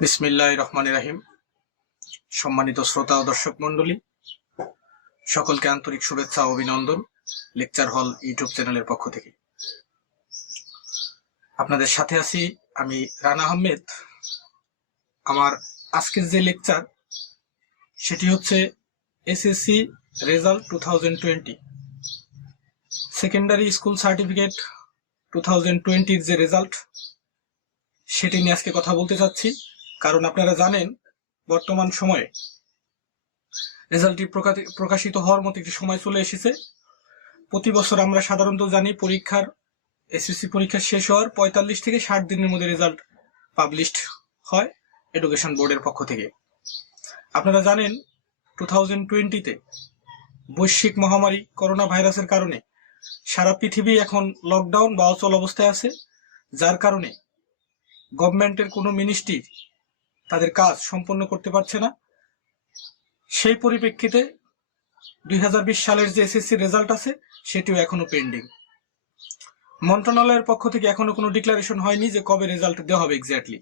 বিসমিল্লাহির রহমানির রহিম। সম্মানিত শ্রোতা ও দর্শক মণ্ডলী, সকলকে আন্তরিক শুভেচ্ছা ও অভিনন্দন লেকচার হল ইউটিউব চ্যানেলের পক্ষ থেকে। আপনাদের সাথে আছি আমি রানা আহমেদ। আমার আজকের যে লেকচার সেটি হচ্ছে SSC result 2020 secondary school certificate 2020 যে রেজাল্ট সেটি নিয়ে আজকে কথা বলতে চাচ্ছি। কারণ আপনারা জানেন বর্তমান সময়ে রেজাল্টটি প্রকাশিত হওয়ার মতো একটি সময় চলে এসেছে। প্রতি বছর আমরা সাধারণত জানি এসএসসি পরীক্ষা শেষ হওয়ার 45 থেকে 60 দিনের মধ্যে রেজাল্ট পাবলিশড হয় এডুকেশন বোর্ডের পক্ষ থেকে। আপনারা জানেন 2020-তে বৈশ্বিক মহামারী করোনা ভাইরাসের কারণে সারা পৃথিবী এখন লকডাউন বা অচল অবস্থায় আছে, যার কারণে গভর্নমেন্টের কোনো মিনিস্ট্রি তাদের কাজ সম্পন্ন করতে পারছে না। সেই পরিপ্রেক্ষিতে 2020 সালের যে এসএসসি রেজাল্ট আছে সেটিও এখনো পেন্ডিং। মন্ত্রণালয়ের পক্ষ থেকে এখনো কোনো ডিক্লারেশন হয়নি যে কবে রেজাল্ট দেওয়া হবে এক্স্যাক্টলি।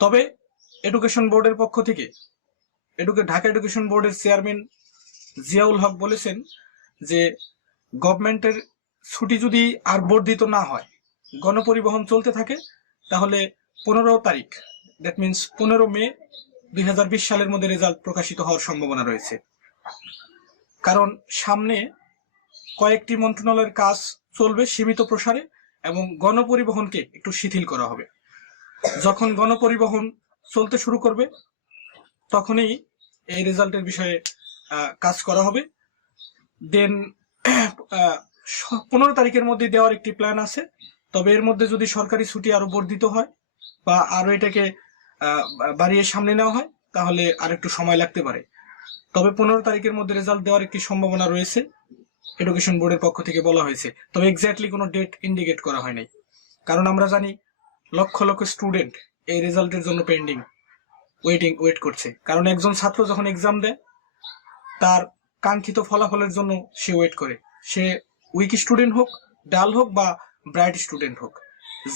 তবে এডুকেশন বোর্ডের পক্ষ থেকে ঢাকা এডুকেশন বোর্ডের চেয়ারম্যান জিয়াউল হক বলেছেন যে গভর্নমেন্টের ছুটি যদি আর বর্ধিত না হয়, গণপরিবহন চলতে থাকে, তাহলে 15 তারিখ, দ্যাট মিনস 15 মে 2020 সালের মধ্যে রেজাল্ট প্রকাশিত হওয়ার সম্ভাবনা রয়েছে। কারণ সামনে কয়েকটি মন্ত্রণালয়ের কাজ চলবে সীমিত প্রসারে এবং গণপরিবহনকে একটু শিথিল করা হবে। যখন গণপরিবহন চলতে শুরু করবে তখনই এই রেজাল্টের বিষয়ে কাজ করা হবে। দেন 15 তারিখের মধ্যে দেওয়ার একটি প্ল্যান আছে। তবে এর মধ্যে যদি সরকারি ছুটি আরো বর্ধিত হয় বা আরো এটাকে বাড়িয়ে সামনে নেওয়া হয় তাহলে আর একটু সময় লাগতে পারে। তবে 15 তারিখের মধ্যে রেজাল্ট দেওয়ার একটি সম্ভাবনা রয়েছে এডুকেশন বোর্ডের পক্ষ থেকে বলা হয়েছে। তবে এক্স্যাক্টলি কোনো ডেট ইন্ডিকেট করা হয় নাই। কারণ আমরা জানি লক্ষ লক্ষ স্টুডেন্ট এই রেজাল্টের জন্য পেন্ডিং ওয়েট করছে। কারণ একজন ছাত্র যখন এক্সাম দেয় তার কাঙ্ক্ষিত ফলাফলের জন্য সে ওয়েট করে, সে উইক স্টুডেন্ট হোক, ডাল হোক বা ব্রাইট স্টুডেন্ট হোক।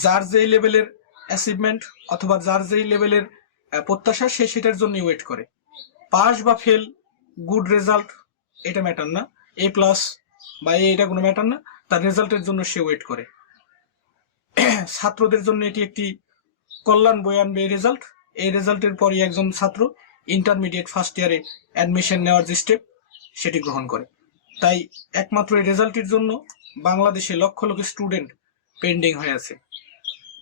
যার যেই লেভেলের অ্যাচিভমেন্ট অথবা যার যেই লেভেলের প্রত্যাশা সে সেটার জন্য ওয়েট করে। পাস বা ফেল, গুড রেজাল্ট এটা ম্যাটার না, এ প্লাস বা এটা কোনো ম্যাটার না, তার রেজাল্টের জন্য সে ওয়েট করে। ছাত্রদের জন্য এটি একটি কল্যাণ বয়ে আনবে এই রেজাল্ট। এই রেজাল্টের পরই একজন ছাত্র ইন্টারমিডিয়েট ফার্স্ট ইয়ারে অ্যাডমিশন নেওয়ার যে স্টেপ সেটি গ্রহণ করে। তাই একমাত্র এই রেজাল্টের জন্য বাংলাদেশে লক্ষ লক্ষ স্টুডেন্ট পেন্ডিং হয়ে আছে।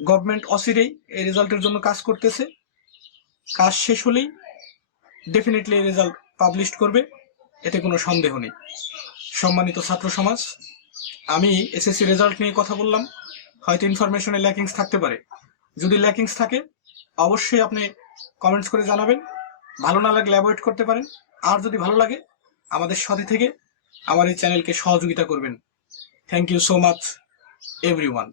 গভর্নমেন্ট অচিরেই এই রেজাল্টের জন্য কাজ করতেছে। কাজ শেষ হলেই ডেফিনেটলি এই রেজাল্ট পাবলিশ করবে, এতে কোনো সন্দেহ নেই। সম্মানিত ছাত্র সমাজ, আমি এসএসসি রেজাল্ট নিয়ে কথা বললাম, হয়তো ইনফরমেশনে ল্যাকিংস থাকতে পারে। যদি ল্যাকিংস থাকে অবশ্যই আপনি কমেন্টস করে জানাবেন। ভালো না লাগলে অ্যাভয়েড করতে পারেন, আর যদি ভালো লাগে আমাদের সাথে থেকে আমার এই চ্যানেলকে সহযোগিতা করবেন। Thank you so much everyone.